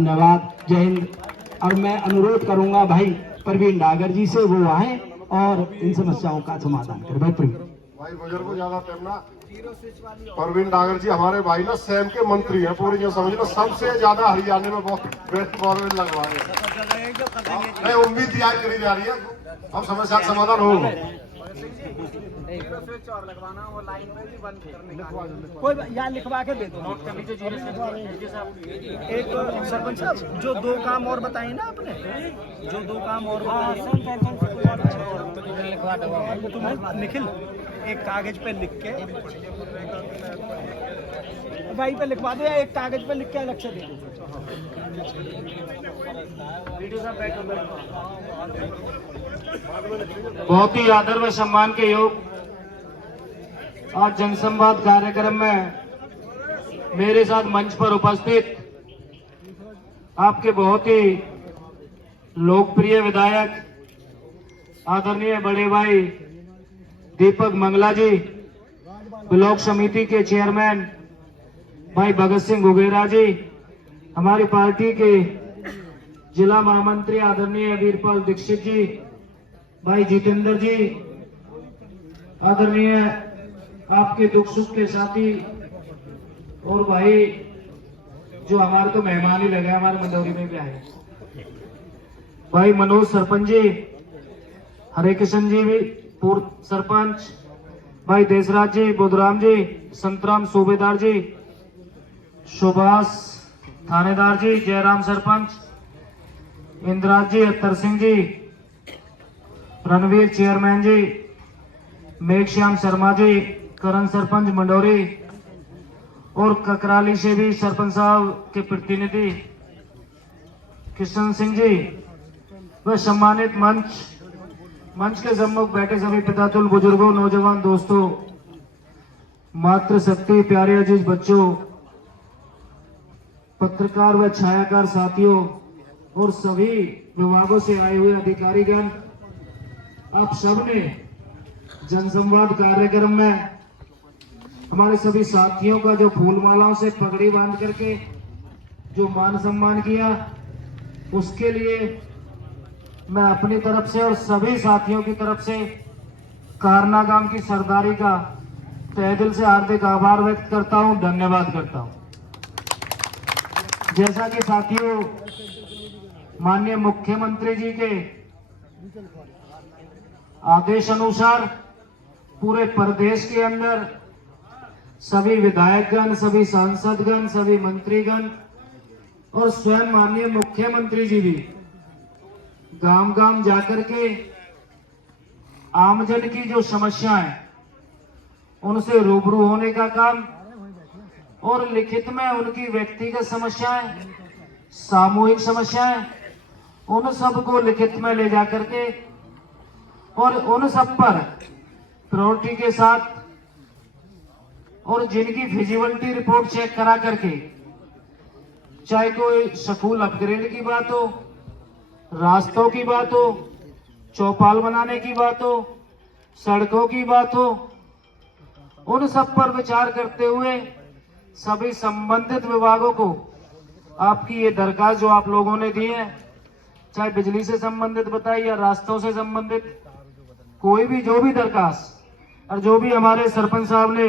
धन्यवाद, जय हिंद। और मैं अनुरोध करूंगा भाई प्रवीण डागर जी से, वो आए और इन समस्याओं का समाधान करें। भाई बुजुर्ग को ज्यादा टाइम ना। प्रवीण डागर जी हमारे भाई ना सेम के मंत्री हैं, पूरी जो समझ लो सबसे ज्यादा हरियाणा में बहुत बेस्ट बोरवेल लगवाए। नहीं उम्मीद याद करी जा रही है, अब समस्या का समाधान होगा। और लगवाना वो लाइन पे भी बंद करने कोई यहाँ लिखवा के दे दो। एक सरपंच साहब जो 2 काम और बताए ना आपने, जो 2 काम और निखिल एक कागज पे लिख के भाई पे लिखवा दो, या एक कागज पे लिख के अलग से दे दो। बहुत ही आदर व सम्मान के योग आज जनसंवाद कार्यक्रम में मेरे साथ मंच पर उपस्थित आपके बहुत ही लोकप्रिय विधायक आदरणीय बड़े भाई दीपक मंगला जी, ब्लॉक समिति के चेयरमैन भाई भगत सिंह घुघेरा जी, हमारी पार्टी के जिला महामंत्री आदरणीय वीरपाल दीक्षित जी, भाई जितेंद्र जी, आदरणीय आपके दुख सुख के साथी और भाई जो हमारे तो मेहमान ही लगे, हमारे मंदौरी में भी आए, भाई मनोज सरपंच जी, हरे किशन जी भी पूर्व सरपंच, भाई देशराज जी, बुधराम जी, संतराम सूबेदार जी, सुभाष थानेदार जी, जयराम सरपंच, इंद्राज जी, अत्तर सिंह जी, रणवीर चेयरमैन जी, मेघश्याम शर्मा जी, करण सरपंच मंडोरी और ककराली से भी सरपंच साहब के प्रतिनिधि किशन सिंह जी, व सम्मानित मंच के सम्मुख बैठे सभी पितातुल बुजुर्गों, नौजवान दोस्तों, मातृशक्ति प्यारे अजीज बच्चों, पत्रकार व छायाकार साथियों और सभी विभागों से आए हुए अधिकारीगण, आप सबने जनसंवाद कार्यक्रम में हमारे सभी साथियों का जो फूलमालाओं से पगड़ी बांध करके जो मान सम्मान किया, उसके लिए मैं अपनी तरफ से और सभी साथियों की तरफ से कारना गांव की सरदारी का तहे दिल से हार्दिक आभार व्यक्त करता हूं, धन्यवाद करता हूं। जैसा कि साथियों माननीय मुख्यमंत्री जी के आदेश अनुसार पूरे प्रदेश के अंदर सभी विधायकगण, सभी सांसदगण, सभी मंत्रीगण और स्वयं माननीय मुख्यमंत्री जी भी गांव गांव जाकर के आमजन की जो समस्याएं उनसे रूबरू होने का काम और लिखित में उनकी व्यक्तिगत समस्याएं, सामूहिक समस्याएं, उन सब को लिखित में ले जाकर के और उन सब पर प्रायोरिटी के साथ और जिनकी फिजिबिलिटी रिपोर्ट चेक करा करके, चाहे कोई स्कूल अपग्रेड की बात हो, रास्तों की बात हो, चौपाल बनाने की बात हो, सड़कों की बात हो, उन सब पर विचार करते हुए सभी संबंधित विभागों को आपकी ये दरखास्त जो आप लोगों ने दी है, चाहे बिजली से संबंधित बताइए या रास्तों से संबंधित कोई भी जो भी दरखास्त, और जो भी हमारे सरपंच साहब ने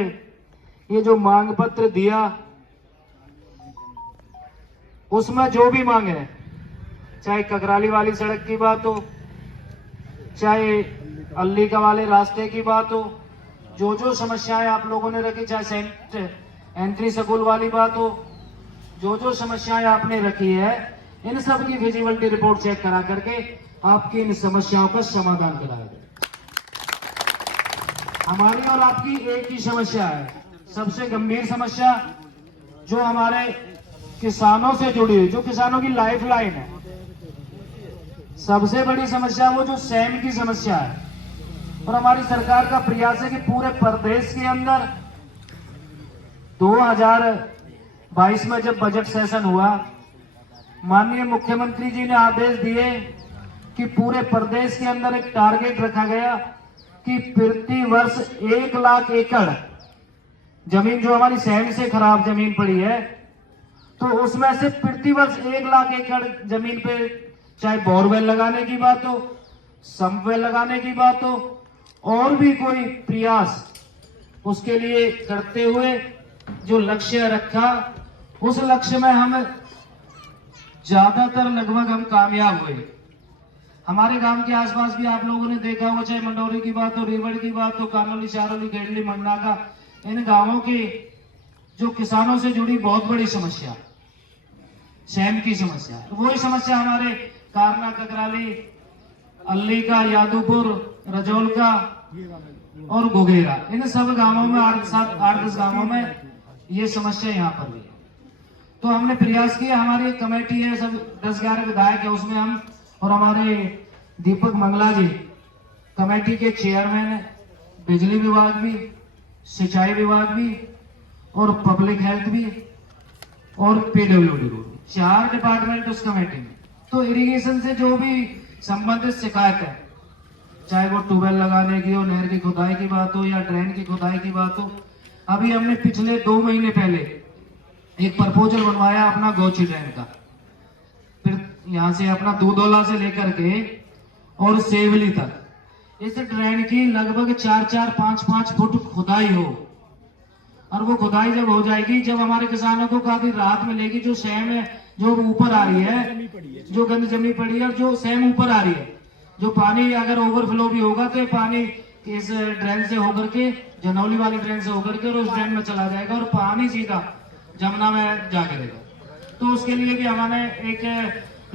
ये जो मांग पत्र दिया, उसमें जो भी मांग है, चाहे ककराली वाली सड़क की बात हो, चाहे अल्लीका वाले रास्ते की बात हो, जो जो समस्याएं आप लोगों ने रखी, चाहे सेंट एंट्री स्कूल वाली बात हो, जो जो समस्याएं आपने रखी है, इन सब की फिजिबिलिटी रिपोर्ट चेक करा करके आपकी इन समस्याओं का समाधान कराया जाए। हमारी और आपकी एक ही समस्या है, सबसे गंभीर समस्या जो हमारे किसानों से जुड़ी हुई, जो किसानों की लाइफ लाइन है, सबसे बड़ी समस्या वो जो सैम की समस्या है। और हमारी सरकार का प्रयास है कि पूरे प्रदेश के अंदर 2022 में जब बजट सेशन हुआ, माननीय मुख्यमंत्री जी ने आदेश दिए कि पूरे प्रदेश के अंदर एक टारगेट रखा गया कि प्रति वर्ष 1 लाख एकड़ जमीन जो हमारी सहम से खराब जमीन पड़ी है, तो उसमें से प्रतिवर्ष 1 लाख एकड़ जमीन पे चाहे बोरवेल लगाने की बात हो, सम्पवेल लगाने की बात हो, और भी कोई प्रयास उसके लिए करते हुए जो लक्ष्य रखा, उस लक्ष्य में हम ज्यादातर लगभग हम कामयाब हुए। हमारे गांव के आसपास भी आप लोगों ने देखा होगा, चाहे मंडौरी की बात हो, रेवड़ की बात हो, कानोली, शारोली, गेडली, मंडनाका, इन गांवों की जो किसानों से जुड़ी बहुत बड़ी समस्या, सैम की समस्या, वही समस्या हमारे कारना, ककराली, अल्ली का, यादवपुर, रजौल का और गोगेरा, इन सब गांवों में 8-10 गांवों में ये समस्या यहाँ पर भी है। तो हमने प्रयास किया, हमारी एक कमेटी है, सब 10-11 विधायक है, उसमें हम और हमारे दीपक मंगला जी कमेटी के चेयरमैन है, बिजली विभाग भी, सिंचाई विभाग भी और पब्लिक हेल्थ भी और पीडब्ल्यूडी भी, 4 डिपार्टमेंट उस कमेटी में। तो इरिगेशन से जो भी संबंधित शिकायत है, चाहे वो ट्यूबवेल लगाने की हो, नहर की खुदाई की बात हो या ड्रेन की खुदाई की बात हो, अभी हमने पिछले 2 महीने पहले एक प्रपोजल बनवाया अपना गौची ड्रेन का, फिर यहाँ से अपना दूधौला से लेकर के और सेवली तक इस ड्रेन की लगभग 4-4, 5-5 फुट खुदाई हो, और वो खुदाई जब हो जाएगी, जब हमारे किसानों को काफी राहत मिलेगी, जो सैम है जो ऊपर आ रही है, जो गंद जमी पड़ी है और जो सैम ऊपर आ रही है, जो पानी अगर ओवरफ्लो भी होगा तो पानी इस ड्रेन से होकर के, जनौली वाली ड्रेन से होकर के और उस ड्रेन में चला जाएगा और पानी सीधा जमुना में जा गिरेगा। तो उसके लिए भी हमने एक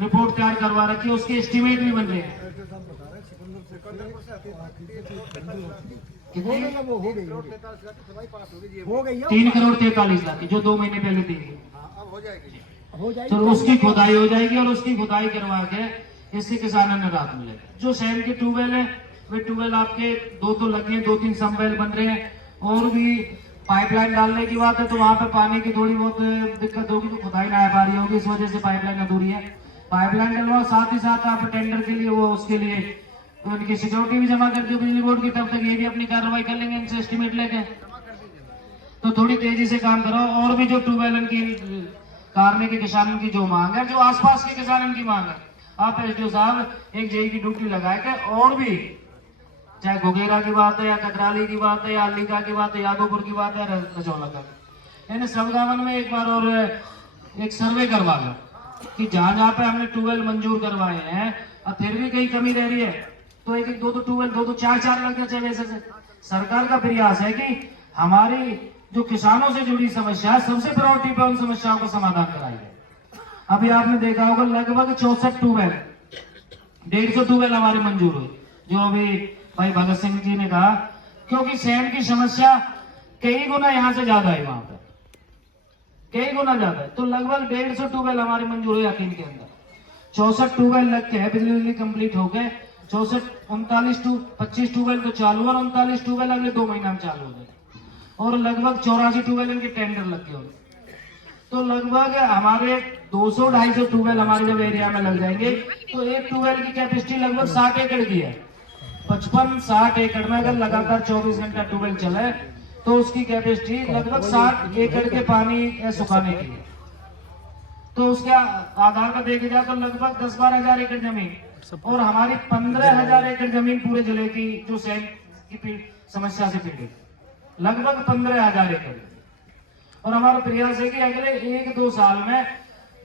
रिपोर्ट तैयार करवा रखी है, उसके एस्टिमेट भी बन रहे हैं। 3 करोड़ 43 लाख की, जो 2 महीने पहले दी गई, तो उसकी खुदाई हो जाएगी और उसकी खुदाई करवा के इससे किसानों ने राहत मिलेगी। जो सैम के ट्यूबवेल है, वे ट्यूबवेल आपके 2 तो लगे हैं, 2-3 सम्पवेल बन रहे हैं, और भी पाइपलाइन डालने की बात है, तो वहां पे पानी की थोड़ी बहुत दिक्कत होगी, तो खुदाई ना आ पा रही होगी, इस वजह से पाइपलाइन अधूरी है। पाइपलाइन डलवाओ, साथ ही साथ आप टेंडर के लिए वो उसके लिए उनकी सिक्योरिटी भी जमा कर दो बिजली बोर्ड की, तब तक ये भी अपनी कार्रवाई कर लेंगे इनसे एस्टिमेट लेके। तो थोड़ी तेजी से काम करो, और भी जो ट्यूबवेल की कारने के किसानों की जो मांग है, जो आसपास के किसानों की मांग है, आप एसडीओ साहब एक जेई की ड्यूटी लगा के, और भी चाहे गोगेरा की बात है या ककराली की बात है या अलीका की बात है, यादवपुर की बात है, रजौला का, इन सब गांवों में एक बार और एक सर्वे करवा लो कि जहां जहां पे हमने ट्यूबवेल मंजूर करवाए हैं और फिर भी कहीं कमी रह रही है, तो 1-2 ट्यूबवेल, 2-2, 4-4 लगना चाहिए। वैसे सरकार का प्रयास है कि हमारी जो किसानों से जुड़ी समस्या है, सबसे प्रायोरिटी पे उन समस्याओं का समाधान कराइए। अभी आपने देखा होगा लगभग 64 ट्यूबवेल, 150 ट्यूबवेल हमारे मंजूर हुए, जो अभी भाई भगत सिंह जी ने कहा, क्योंकि सैम की समस्या कई गुना यहाँ से ज्यादा है, वहां पर कई गुना ज्यादा है। तो लगभग 150 ट्यूबवेल हमारे मंजूर हुए यकीन के अंदर, 64 ट्यूबवेल लग के है, बिजली कंप्लीट हो गए, 64, 25 ट्यूबवेल तो चालू और 39 ट्यूबवेल अगले 2 महीना में चालू हो गए, और लगभग 84 ट्यूबवेल इनके टेंडर लग गए। तो लगभग हमारे 200-250 ट्यूबवेल हमारे जब एरिया में लग जाएंगे, तो एक ट्यूबवेल की कैपेसिटी लगभग 60 एकड़ की है। 55-60 एकड़ में अगर लगातार 24 घंटा ट्यूबवेल चले, तो उसकी कैपेसिटी लगभग 60 एकड़ के पानी सुखाने की है। तो उसके आधार पर देखा जाए तो लगभग 10-12 हजार एकड़ जमीन, और हमारी 15,000 एकड़ जमीन पूरे जिले की जो सैम की समस्या से पीड़ित, लगभग 15,000 एकड़। और हमारा प्रयास है कि अगले 1-2 साल में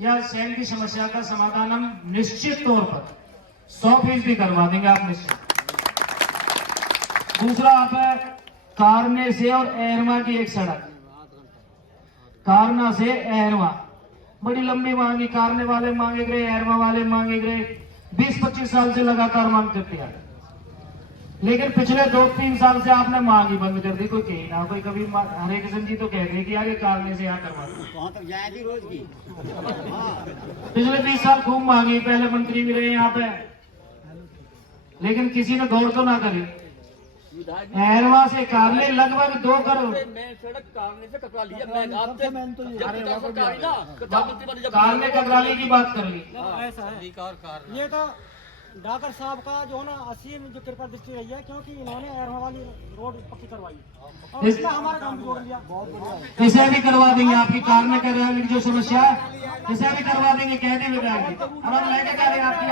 यह सैम की समस्या का समाधान हम निश्चित तौर पर 100% करवा देंगे, आप निश्चित। दूसरा आप है कारने से और एहरवा की एक सड़क, कारना से एहरवा, बड़ी लंबी मांगी, कारने वाले मांगे गए, एहरवा वाले मांगे गए, 20-25 साल से लगातार मांग करते आ रहे, लेकिन पिछले 2-3 साल से आपने मांग ही बंद कर दी। कोई कहीं ना कोई, कभी हरे किशन जी तो कह रहे कि आगे कारने से यहाँ करवा तक जाएगी रोज की। पिछले 20 साल खूब मांगी, पहले मंत्री भी रहे यहाँ पे, लेकिन किसी ने गौर तो ना करी। एहरवा से कारले लगभग 2 करोड़, कारले ककराली की बात कर ली, ये तो डॉक्टर साहब का जो है ना असीम जो कृपा दृष्टि रही है, क्योंकि इन्होंने एरमा वाली रोड पक्की करवाई और इसने हमारा काम भी जोड़ लिया। इसे भी करवा देंगे, आपकी कार में कर रहे जो समस्या है इसे भी करवा देंगे, कह दी विधायक जी। अब हम लेके जा रहे हैं आपकी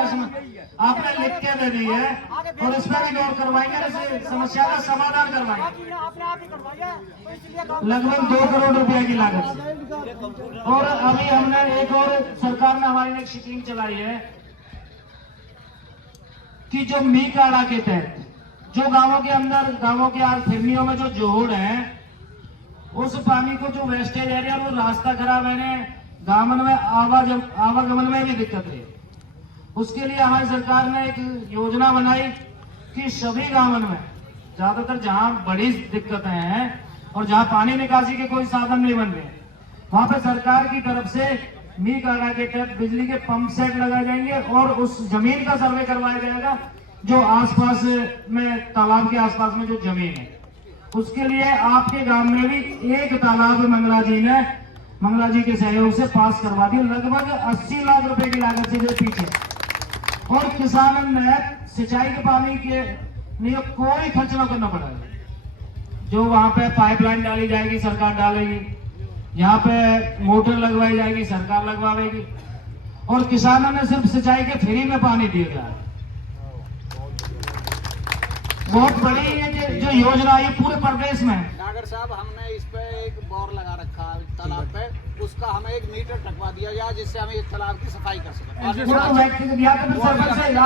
आपने लिख के दे दी है और इस पर भी गौर करवाएंगे, समस्या का समाधान करवाएंगे। आपने आप ही करवाई है, तो इसलिए लगभग 2 करोड़ रुपए की लागत से। और अभी हमने एक और सरकार ने हमारी एक स्कीम चलाई है कि जो मी काड़ा के तहत जो गांवों के अंदर गांवों के फिरनियों में जो जोड़ है उस पानी को जो वेस्टेज एरिया वो रास्ता खराब है, गांवन में आवागमन में भी दिक्कत है। उसके लिए हमारी सरकार ने एक योजना बनाई कि सभी गांवन में ज्यादातर जहां बड़ी दिक्कतें हैं और जहां पानी निकासी के कोई साधन नहीं बन रहे वहां पे सरकार की तरफ से मी काड़ा के तहत बिजली के पंप सेट लगाए जाएंगे और उस जमीन का सर्वे करवाया जाएगा जो आसपास में तालाब के आसपास में जो जमीन है। उसके लिए आपके गांव में भी एक तालाब मंगला जी के सहयोग से पास करवा दिया, लगभग 80 लाख रुपए की लागत से जो पीछे। और किसानों ने सिंचाई के पानी के लिए कोई खर्च न करना पड़ेगा। जो वहां पे पाइपलाइन डाली जाएगी सरकार डालेगी, यहाँ पे मोटर लगवाई जाएगी सरकार लगवाएगी और किसानों ने सिर्फ सिंचाई के फ्री में पानी दिया जाए। बहुत बड़ी ये जो योजना है पूरे प्रदेश में। नागर साहब हमने इस पे एक बोर लगा रखा है तालाब पे, उसका हमें 1 मीटर टकवा दिया जाए जिससे हम इस तालाब की सफाई कर सकें।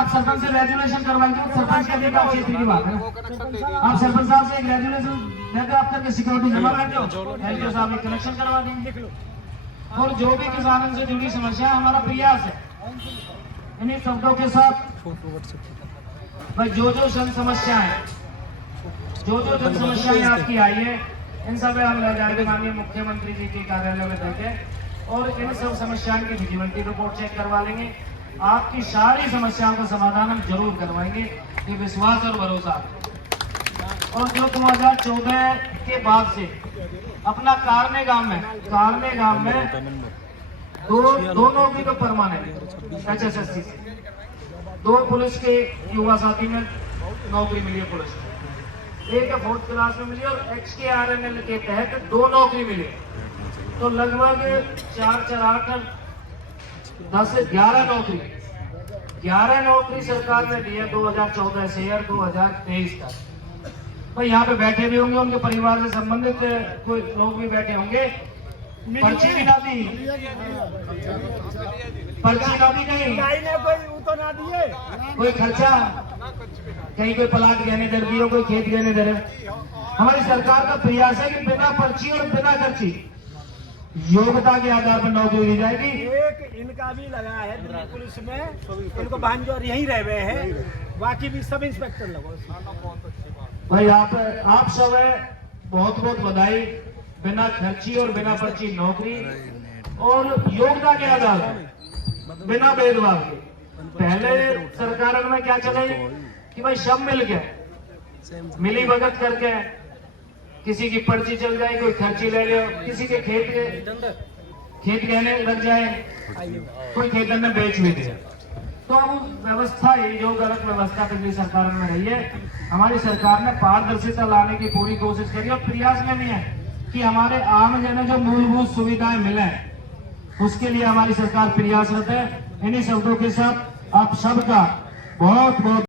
सरपंच से रेजुलेशन करवाएंगे, सरपंच के अधिकार क्षेत्र की बात है। आप सरपंच साहब से एक रेजुलेशन लेकर आप करके सिक्योरिटी जमा करते हो, एलडीओ साहब एक कनेक्शन करवा देंगे। और जो भी किसानों से जुड़ी समस्या हमारा प्रयास है इन्हीं शब्दों के साथ भाई जो जन समस्याएं आपकी आई है इन सब हम ले जाएंगे माननीय मुख्यमंत्री जी के कार्यालय में देंगे और इन सब समस्याओं की विजिबिलिटी रिपोर्ट चेक करवा लेंगे। आपकी सारी समस्याओं का समाधान हम जरूर करवाएंगे, ये विश्वास और भरोसा। और जो 2014 के बाद से अपना कारने गांव में दो नौकरी तो परमानेंट HSSC से 2 पुलिस के युवा साथी में नौकरी मिली है पुलिस में, एक 4th क्लास में मिली और XKRNL के तहत 2 नौकरी मिली। तो लगभग 4-4-8 10 11 नौकरी सरकार ने दी है 2014 से और 2023 तक। भाई यहाँ पे बैठे भी होंगे उनके परिवार से संबंधित कोई लोग भी बैठे होंगे। पर्ची भी ना दी कोई खर्चा, कहीं कोई प्लाट गहने दे दिए, कोई खेत गहने दे रहे। हमारी सरकार का प्रयास है कि बिना पर्ची और बिना खर्ची योग्यता के आधार पर नौकरी दी जाएगी। एक इनका भी लगा है दिल्ली पुलिस में, इनको भांजोर यहीं रह गए हैं, बाकी भी सब इंस्पेक्टर लगा। भाई आप सब है बहुत बधाई। बिना खर्ची और बिना पर्ची नौकरी और योग्यता के आधार पर बिना भेदभाव के। पहले सरकार में क्या चले कि भाई सब मिल गए मिली भगत करके किसी की पर्ची चल जाए, कोई खर्ची ले ले, किसी के खेत गहने लग जाए, कोई खेतन में बेच भी दे। तो अब व्यवस्था ही जो गलत व्यवस्था पिछली सरकार में रही है, हमारी सरकार ने पारदर्शिता लाने की पूरी कोशिश करी और प्रयास में भी है कि हमारे आम जन जो मूलभूत सुविधाएं मिले उसके लिए हमारी सरकार प्रयासरत है। इन्हीं शब्दों के साथ आप सबका बहुत